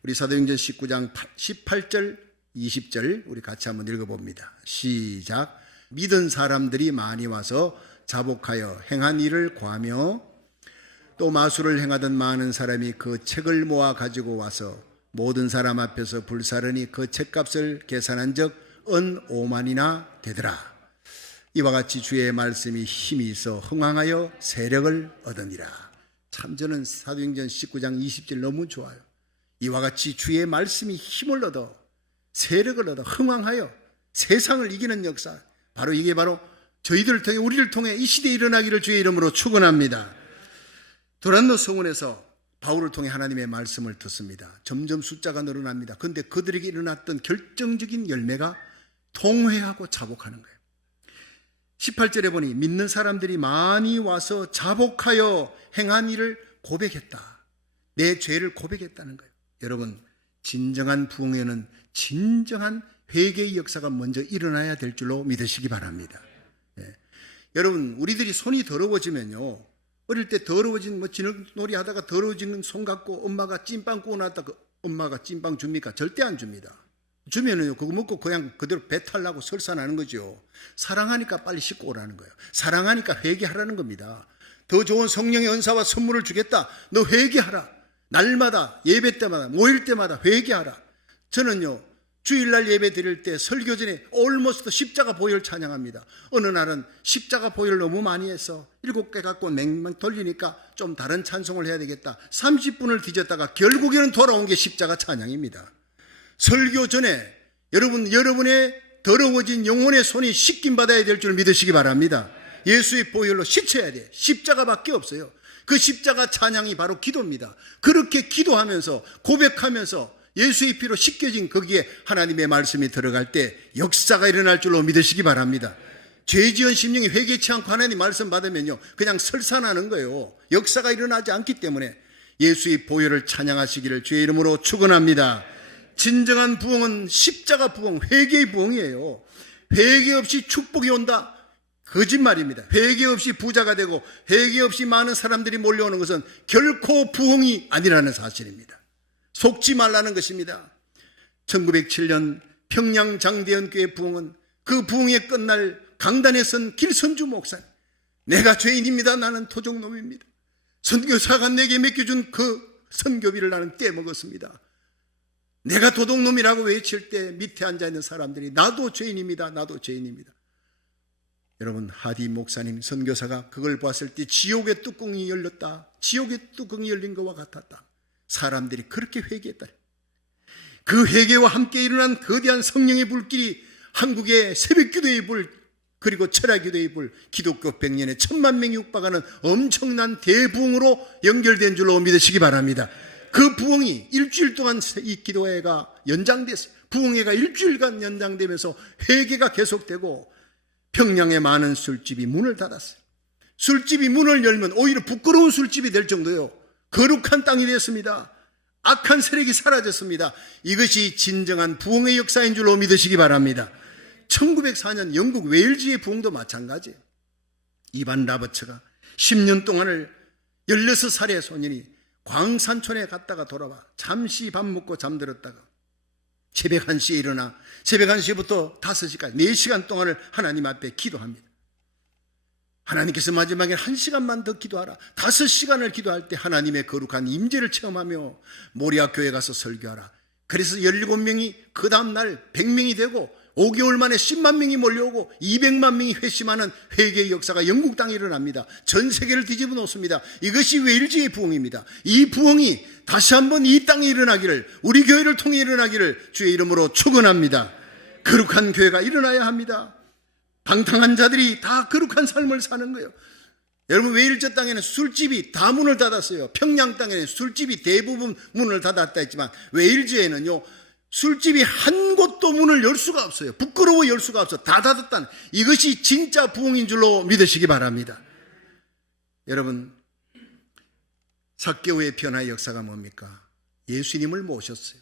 우리 사도행전 19장 18절 20절 우리 같이 한번 읽어봅니다. 시작. 믿은 사람들이 많이 와서 자복하여 행한 일을 고하며 또 마술을 행하던 많은 사람이 그 책을 모아 가지고 와서 모든 사람 앞에서 불사르니 그 책값을 계산한 적 은 5만이나 되더라. 이와 같이 주의 말씀이 힘이 있어 흥황하여 세력을 얻으니라. 참 저는 사도행전 19장 20절 너무 좋아요. 이와 같이 주의 말씀이 힘을 얻어 세력을 얻어 흥황하여 세상을 이기는 역사, 바로 이게 바로 저희들을 통해 우리를 통해 이 시대에 일어나기를 주의 이름으로 축원합니다. 두란노 성원에서 바울을 통해 하나님의 말씀을 듣습니다. 점점 숫자가 늘어납니다. 그런데 그들에게 일어났던 결정적인 열매가 통회하고 자복하는 거예요. 18절에 보니 믿는 사람들이 많이 와서 자복하여 행한 일을 고백했다. 내 죄를 고백했다는 거예요. 여러분, 진정한 부흥에는 진정한 회개의 역사가 먼저 일어나야 될 줄로 믿으시기 바랍니다. 여러분, 우리들이 손이 더러워지면요, 어릴 때 더러워진 진흙놀이 하다가 더러워지는 손 갖고 엄마가 찐빵 구워놨다, 그 엄마가 찐빵 줍니까? 절대 안 줍니다. 주면은요, 그거 먹고 그냥 그대로 배탈 나고 설사나는 거죠. 사랑하니까 빨리 씻고 오라는 거예요. 사랑하니까 회개하라는 겁니다. 더 좋은 성령의 은사와 선물을 주겠다. 너 회개하라. 날마다 예배 때마다 모일 때마다 회개하라. 저는요, 주일날 예배 드릴 때 설교 전에 almost 십자가 보혈 찬양합니다. 어느 날은 십자가 보혈 너무 많이 해서 7개 갖고 맹맹 돌리니까 좀 다른 찬송을 해야 되겠다. 30분을 뒤졌다가 결국에는 돌아온 게 십자가 찬양입니다. 설교 전에 여러분의 더러워진 영혼의 손이 씻김 받아야 될 줄 믿으시기 바랍니다. 예수의 보혈로 씻어야 돼. 십자가밖에 없어요. 그 십자가 찬양이 바로 기도입니다. 그렇게 기도하면서 고백하면서 예수의 피로 씻겨진 거기에 하나님의 말씀이 들어갈 때 역사가 일어날 줄로 믿으시기 바랍니다. 죄지은 심령이 회개치 않고 하나님 말씀 받으면요, 그냥 설산하는 거예요. 역사가 일어나지 않기 때문에 예수의 보혈을 찬양하시기를 주의 이름으로 축원합니다. 진정한 부흥은 십자가 부흥, 회개의 부흥이에요. 회개 없이 축복이 온다? 거짓말입니다. 회개 없이 부자가 되고 회개 없이 많은 사람들이 몰려오는 것은 결코 부흥이 아니라는 사실입니다. 속지 말라는 것입니다. 1907년 평양 장대연교회 부흥은 그 부흥의 끝날 강단에 선 길선주 목사님, 내가 죄인입니다. 나는 토종놈입니다. 선교사가 내게 맡겨준 그 선교비를 나는 떼먹었습니다. 내가 도둑놈이라고 외칠 때 밑에 앉아있는 사람들이 나도 죄인입니다. 나도 죄인입니다. 여러분, 하디 목사님 선교사가 그걸 봤을 때 지옥의 뚜껑이 열렸다. 지옥의 뚜껑이 열린 것과 같았다. 사람들이 그렇게 회개했다. 그 회개와 함께 일어난 거대한 성령의 불길이 한국의 새벽기도의 불, 그리고 철야기도의 불, 기독교 100년에 1000만 명이 육박하는 엄청난 대부흥으로 연결된 줄로 믿으시기 바랍니다. 그 부흥이 일주일 동안 이 기도회가 연장됐어요. 부흥회가 일주일간 연장되면서 회개가 계속되고 평양의 많은 술집이 문을 닫았어요. 술집이 문을 열면 오히려 부끄러운 술집이 될 정도요, 거룩한 땅이 되었습니다. 악한 세력이 사라졌습니다. 이것이 진정한 부흥의 역사인 줄로 믿으시기 바랍니다. 1904년 영국 웨일즈의 부흥도 마찬가지예요. 이반 라버츠가 10년 동안을 16살의 소년이 광산촌에 갔다가 돌아와 잠시 밥 먹고 잠들었다가 새벽 1시에 일어나 새벽 1시부터 5시까지 4시간 동안을 하나님 앞에 기도합니다. 하나님께서 마지막에 1시간만 더 기도하라, 5시간을 기도할 때 하나님의 거룩한 임재를 체험하며 모리아 교회 가서 설교하라. 그래서 17명이 그 다음날 100명이 되고 5개월 만에 10만 명이 몰려오고 200만 명이 회심하는 회개의 역사가 영국 땅에 일어납니다. 전 세계를 뒤집어 놓습니다. 이것이 웨일즈의 부흥입니다. 이 부흥이 다시 한번 이 땅에 일어나기를, 우리 교회를 통해 일어나기를 주의 이름으로 축원합니다. 거룩한 교회가 일어나야 합니다. 방탕한 자들이 다 거룩한 삶을 사는 거예요. 여러분, 웨일즈 땅에는 술집이 다 문을 닫았어요. 평양 땅에는 술집이 대부분 문을 닫았다 했지만 웨일즈에는요, 술집이 한 곳도 문을 열 수가 없어요. 부끄러워 열 수가 없어. 다 닫았다는, 이것이 진짜 부흥인 줄로 믿으시기 바랍니다. 여러분, 삭개오의 변화의 역사가 뭡니까? 예수님을 모셨어요.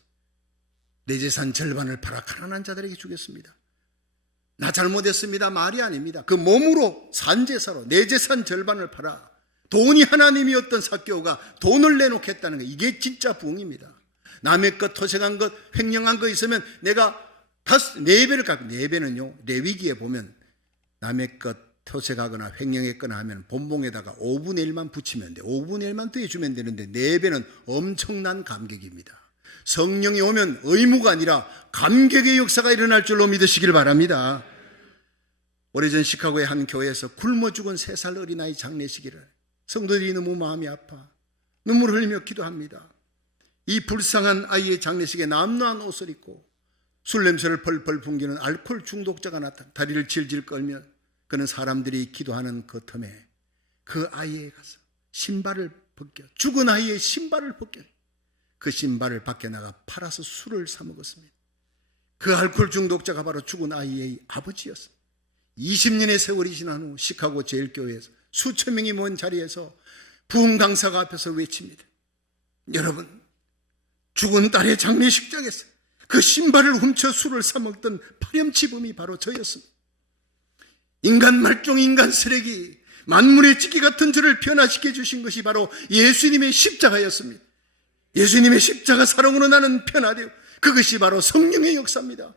내 재산 절반을 팔아 가난한 자들에게 주겠습니다. 나 잘못했습니다 말이 아닙니다. 그 몸으로 산제사로 내 재산 절반을 팔아, 돈이 하나님이었던 삭개오가 돈을 내놓겠다는 거, 이게 진짜 부흥입니다. 남의 것, 토색한 것, 횡령한 거 있으면 내가 4배를 갚고, 4배는요 레위기에 보면 남의 것 토색하거나 횡령했거나 하면 본봉에다가 5분의 1만 붙이면 돼. 5분의 1만 더해주면 되는데 4배는 엄청난 감격입니다. 성령이 오면 의무가 아니라 감격의 역사가 일어날 줄로 믿으시길 바랍니다. 오래전 시카고의 한 교회에서 굶어 죽은 3살 어린아이 장례식이를, 성도들이 너무 마음이 아파 눈물을 흘리며 기도합니다. 이 불쌍한 아이의 장례식에 남루한 옷을 입고 술 냄새를 펄펄 풍기는 알코올 중독자가 나타나 다리를 질질 끌며 그는 사람들이 기도하는 그 틈에 그 아이에 가서 신발을 벗겨, 죽은 아이의 신발을 벗겨 그 신발을 밖에 나가 팔아서 술을 사 먹었습니다. 그 알코올 중독자가 바로 죽은 아이의 아버지였습니다. 20년의 세월이 지난 후 시카고 제일교회에서 수천 명이 모인 자리에서 부흥 강사가 앞에서 외칩니다. 여러분, 죽은 딸의 장례식장에서 그 신발을 훔쳐 술을 사 먹던 파렴치범이 바로 저였습니다. 인간 말종, 인간 쓰레기, 만물의 찢기 같은 저를 변화시켜 주신 것이 바로 예수님의 십자가였습니다. 예수님의 십자가 사랑으로 나는 변화되어, 그것이 바로 성령의 역사입니다.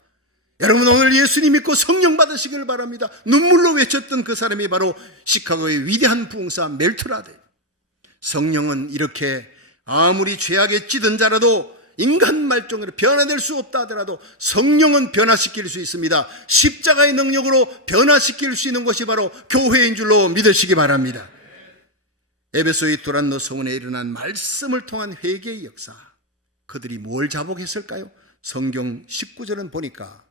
여러분, 오늘 예수님 믿고 성령 받으시길 바랍니다. 눈물로 외쳤던 그 사람이 바로 시카고의 위대한 부흥사 멜트라드. 성령은 이렇게 아무리 죄악에 찌든 자라도 인간 말종으로 변화될 수 없다 하더라도 성령은 변화시킬 수 있습니다. 십자가의 능력으로 변화시킬 수 있는 것이 바로 교회인 줄로 믿으시기 바랍니다. 에베소의 두란노 성원에 일어난 말씀을 통한 회개의 역사, 그들이 뭘 자복했을까요? 성경 19절은 보니까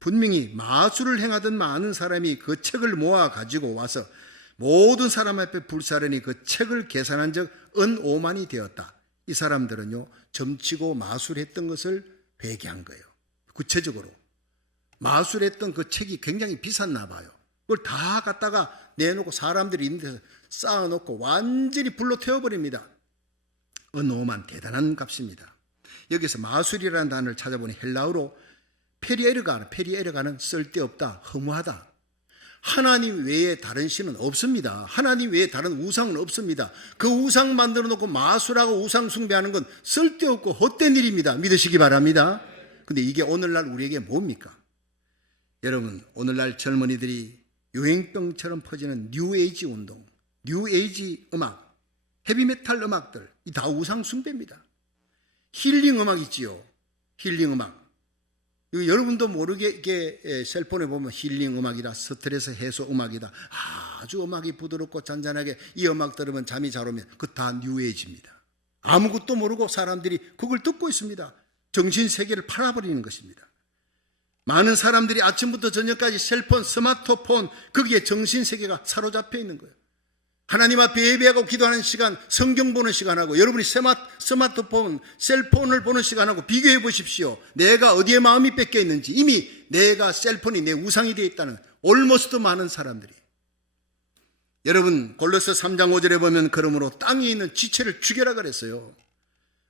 분명히 마술을 행하던 많은 사람이 그 책을 모아 가지고 와서 모든 사람 앞에 불사르니 그 책을 계산한 적 은 5만이 되었다. 이 사람들은요, 점치고 마술했던 것을 회개한 거예요. 구체적으로 마술했던 그 책이 굉장히 비쌌나 봐요. 그걸 다 갖다가 내놓고 사람들이 있는 데서 쌓아놓고 완전히 불로 태워버립니다. 은 5만, 대단한 값입니다. 여기서 마술이라는 단어를 찾아보니 헬라어로 페리에르가는 쓸데없다, 허무하다. 하나님 외에 다른 신은 없습니다. 하나님 외에 다른 우상은 없습니다. 그 우상 만들어 놓고 마술하고 우상 숭배하는 건 쓸데없고 헛된 일입니다. 믿으시기 바랍니다. 근데 이게 오늘날 우리에게 뭡니까? 여러분, 오늘날 젊은이들이 유행병처럼 퍼지는 뉴에이지 운동, 뉴에이지 음악, 헤비메탈 음악들, 이 다 우상 숭배입니다. 힐링 음악 있지요. 힐링 음악. 여러분도 모르게 이게 셀폰에 보면 힐링 음악이다, 스트레스 해소 음악이다, 아주 음악이 부드럽고 잔잔하게 이 음악 들으면 잠이 잘 오면 그 다 뉴에이지입니다. 아무것도 모르고 사람들이 그걸 듣고 있습니다. 정신세계를 팔아버리는 것입니다. 많은 사람들이 아침부터 저녁까지 셀폰, 스마트폰, 거기에 정신세계가 사로잡혀 있는 거예요. 하나님 앞에 예배하고 기도하는 시간, 성경 보는 시간하고 여러분이 스마트폰, 셀폰을 보는 시간하고 비교해 보십시오. 내가 어디에 마음이 뺏겨 있는지. 이미 내가 셀폰이 내 우상이 되어 있다는 올모스트 많은 사람들이. 여러분 골로새 3장 5절에 보면 그러므로 땅에 있는 지체를 죽여라 그랬어요.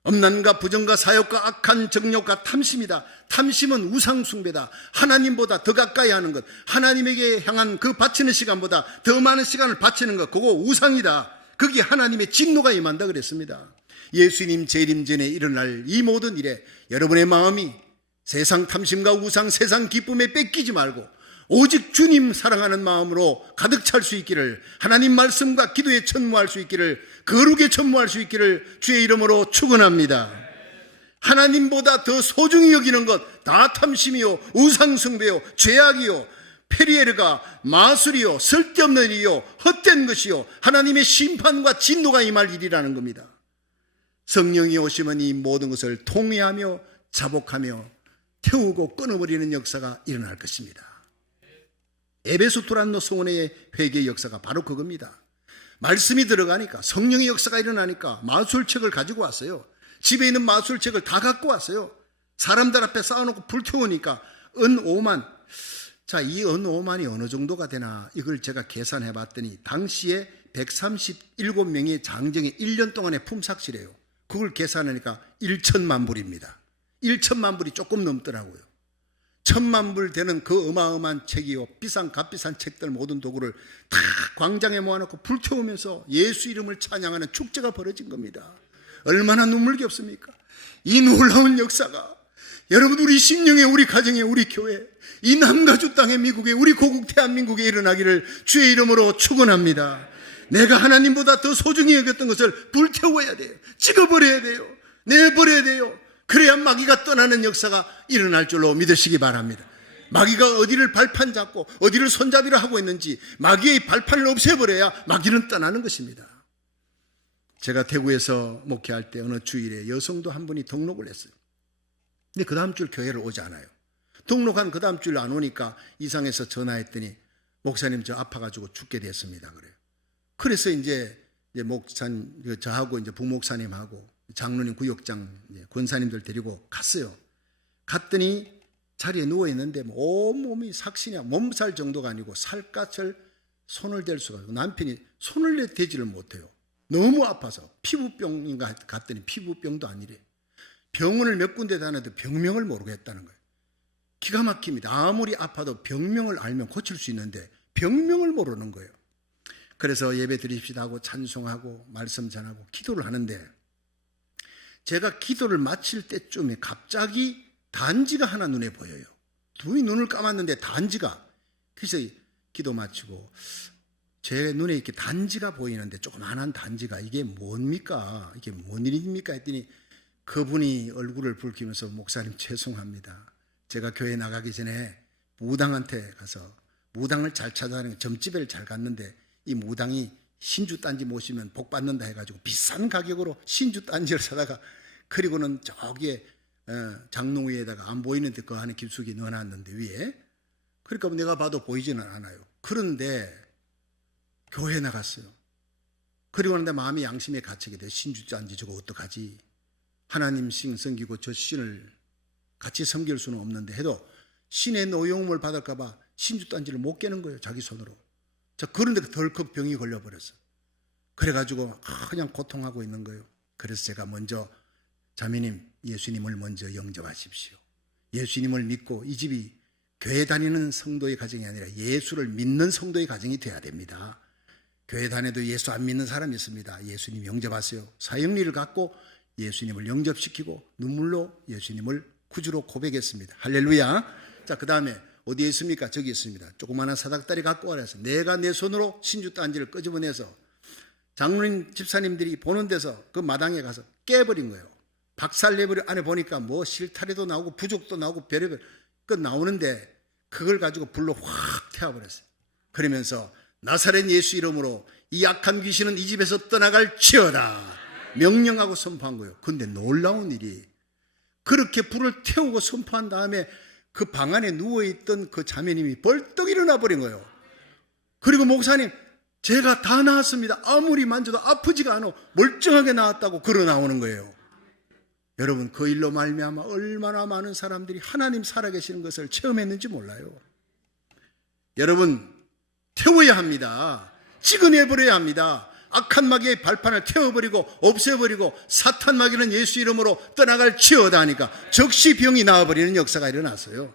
음란과 부정과 사욕과 악한 정욕과 탐심이다. 탐심은 우상 숭배다. 하나님보다 더 가까이 하는 것, 하나님에게 향한 그 바치는 시간보다 더 많은 시간을 바치는 것, 그거 우상이다. 거기에 하나님의 진노가 임한다 그랬습니다. 예수님 재림 전에 일어날 이 모든 일에 여러분의 마음이 세상 탐심과 우상, 세상 기쁨에 뺏기지 말고 오직 주님 사랑하는 마음으로 가득 찰 수 있기를, 하나님 말씀과 기도에 천무할 수 있기를, 거룩에 천무할 수 있기를 주의 이름으로 축원합니다. 하나님보다 더 소중히 여기는 것 다 탐심이요, 우상숭배요, 죄악이요, 페리에르가 마술이요, 쓸데없는 일이요, 헛된 것이요, 하나님의 심판과 진노가 임할 일이라는 겁니다. 성령이 오시면 이 모든 것을 통회하며 자복하며 태우고 끊어버리는 역사가 일어날 것입니다. 에베소 두란노 성원의 회개의 역사가 바로 그겁니다. 말씀이 들어가니까, 성령의 역사가 일어나니까 마술책을 가지고 왔어요. 집에 있는 마술책을 다 갖고 왔어요. 사람들 앞에 쌓아놓고 불태우니까 은 5만. 자, 이 은 5만이 어느 정도가 되나, 이걸 제가 계산해 봤더니 당시에 137명의 장정이 1년 동안의 품삯이래요. 그걸 계산하니까 1천만 불입니다. 1천만 불이 조금 넘더라고요. 1,000만 불 되는 그 어마어마한 책이요, 비싼 값비싼 책들 모든 도구를 다 광장에 모아놓고 불태우면서 예수 이름을 찬양하는 축제가 벌어진 겁니다. 얼마나 눈물겹습니까? 이 놀라운 역사가 여러분 우리 심령에, 우리 가정에, 우리 교회, 이 남가주 땅의 미국에, 우리 고국 대한민국에 일어나기를 주의 이름으로 축원합니다. 내가 하나님보다 더 소중히 여겼던 것을 불태워야 돼요. 찍어버려야 돼요. 내버려야 돼요. 그래야 마귀가 떠나는 역사가 일어날 줄로 믿으시기 바랍니다. 마귀가 어디를 발판 잡고 어디를 손잡이로 하고 있는지 마귀의 발판을 없애버려야 마귀는 떠나는 것입니다. 제가 대구에서 목회할 때 어느 주일에 여성도 한 분이 등록을 했어요. 근데 그 다음 주일 교회를 오지 않아요. 등록한 그 다음 주일 안 오니까 이상해서 전화했더니 목사님 저 아파가지고 죽게 됐습니다 그래요. 그래서 이제 목사님, 저하고 이제 부목사님하고 장로님, 구역장, 권사님들 데리고 갔어요. 갔더니 자리에 누워있는데 온몸이 삭신이야. 몸살 정도가 아니고 살갗을 손을 댈 수가 없고, 남편이 손을 대지를 못해요. 너무 아파서. 피부병인가 갔더니 피부병도 아니래. 병원을 몇 군데 다녔는데 병명을 모르겠다는 거예요. 기가 막힙니다. 아무리 아파도 병명을 알면 고칠 수 있는데 병명을 모르는 거예요. 그래서 예배 드립시다 하고 찬송하고 말씀 전하고 기도를 하는데, 제가 기도를 마칠 때쯤에 갑자기 단지가 하나 눈에 보여요. 둘이 눈을 감았는데 단지가. 그래서 기도 마치고 제 눈에 이렇게 단지가 보이는데, 조그만한 단지가 이게 뭡니까? 이게 뭔 일입니까? 했더니 그분이 얼굴을 붉히면서 목사님 죄송합니다. 제가 교회 나가기 전에 무당한테 가서 무당을 잘 찾아다니고 점집을 잘 갔는데 이 무당이 신주 단지 모시면 복 받는다 해가지고 비싼 가격으로 신주 단지를 사다가, 그리고는 저기에 장롱 위에다가 안 보이는데 그 안에 깊숙이 넣어놨는데 위에, 그러니까 내가 봐도 보이지는 않아요. 그런데 교회 나갔어요. 그리고 나는데 마음이 양심에 갇히게 돼. 신주 단지 저거 어떡하지? 하나님 신 섬기고 저 신을 같이 섬길 수는 없는데 해도 신의 노여움을 받을까 봐 신주 단지를 못 깨는 거예요, 자기 손으로. 저 그런데 덜컥 병이 걸려버렸어. 그래가지고 그냥 고통하고 있는 거예요. 그래서 제가 먼저 자매님, 예수님을 먼저 영접하십시오. 예수님을 믿고 이 집이 교회 다니는 성도의 가정이 아니라 예수를 믿는 성도의 가정이 돼야 됩니다. 교회 다녀도 예수 안 믿는 사람이 있습니다. 예수님 영접하세요. 사형리를 갖고 예수님을 영접시키고 눈물로 예수님을 구주로 고백했습니다. 할렐루야. 자, 그 다음에 어디에 있습니까? 저기 있습니다. 조그마한 사닥다리 갖고 와라 해서 내가 내 손으로 신주단지를 끄집어내서 장로님 집사님들이 보는 데서 그 마당에 가서 깨버린 거예요. 박살내버려. 안에 보니까 뭐 실타래도 나오고 부족도 나오고 별의별 그 나오는데 그걸 가지고 불로 확 태워버렸어요. 그러면서 나사렛 예수 이름으로 이 악한 귀신은 이 집에서 떠나갈지어다 명령하고 선포한 거예요. 그런데 놀라운 일이 그렇게 불을 태우고 선포한 다음에 그 방 안에 누워있던 그 자매님이 벌떡 일어나 버린 거예요. 그리고 목사님, 제가 다 나았습니다. 아무리 만져도 아프지가 않아. 멀쩡하게 나았다고 걸어 나오는 거예요. 여러분, 그 일로 말미암아 얼마나 많은 사람들이 하나님 살아계시는 것을 체험했는지 몰라요. 여러분, 태워야 합니다. 찍어내버려야 합니다. 악한 마귀의 발판을 태워버리고 없애버리고 사탄 마귀는 예수 이름으로 떠나갈지어다 하니까 즉시 병이 나와버리는 역사가 일어났어요.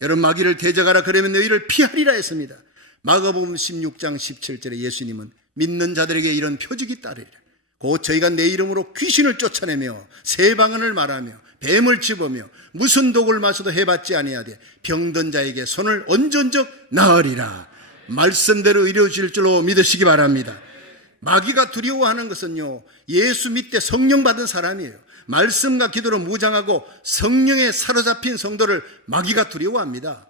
여러분, 마귀를 대적하라 그러면 너희를 피하리라 했습니다. 마가복음 16장 17절에 예수님은 믿는 자들에게 이런 표적이 따르리라. 곧 저희가 내 이름으로 귀신을 쫓아내며 새 방언을 말하며 뱀을 집으며 무슨 독을 마셔도 해받지 아니하되 병든 자에게 손을 얹은 적 나으리라. 말씀대로 이루어질 줄로 믿으시기 바랍니다. 마귀가 두려워하는 것은요, 예수 믿되 성령 받은 사람이에요. 말씀과 기도로 무장하고 성령에 사로잡힌 성도를 마귀가 두려워합니다.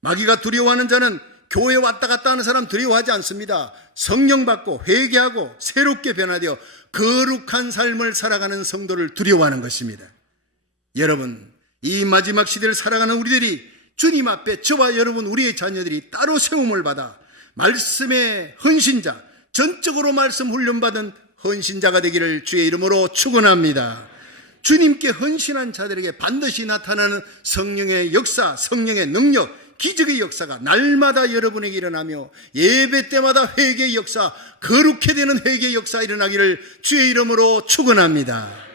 마귀가 두려워하는 자는 교회 왔다 갔다 하는 사람 두려워하지 않습니다. 성령 받고 회개하고 새롭게 변화되어 거룩한 삶을 살아가는 성도를 두려워하는 것입니다. 여러분, 이 마지막 시대를 살아가는 우리들이 주님 앞에 저와 여러분 우리의 자녀들이 따로 세움을 받아 말씀의 헌신자, 전적으로 말씀 훈련받은 헌신자가 되기를 주의 이름으로 축원합니다. 주님께 헌신한 자들에게 반드시 나타나는 성령의 역사, 성령의 능력, 기적의 역사가 날마다 여러분에게 일어나며 예배 때마다 회개의 역사, 거룩해 되는 회개의 역사 일어나기를 주의 이름으로 축원합니다.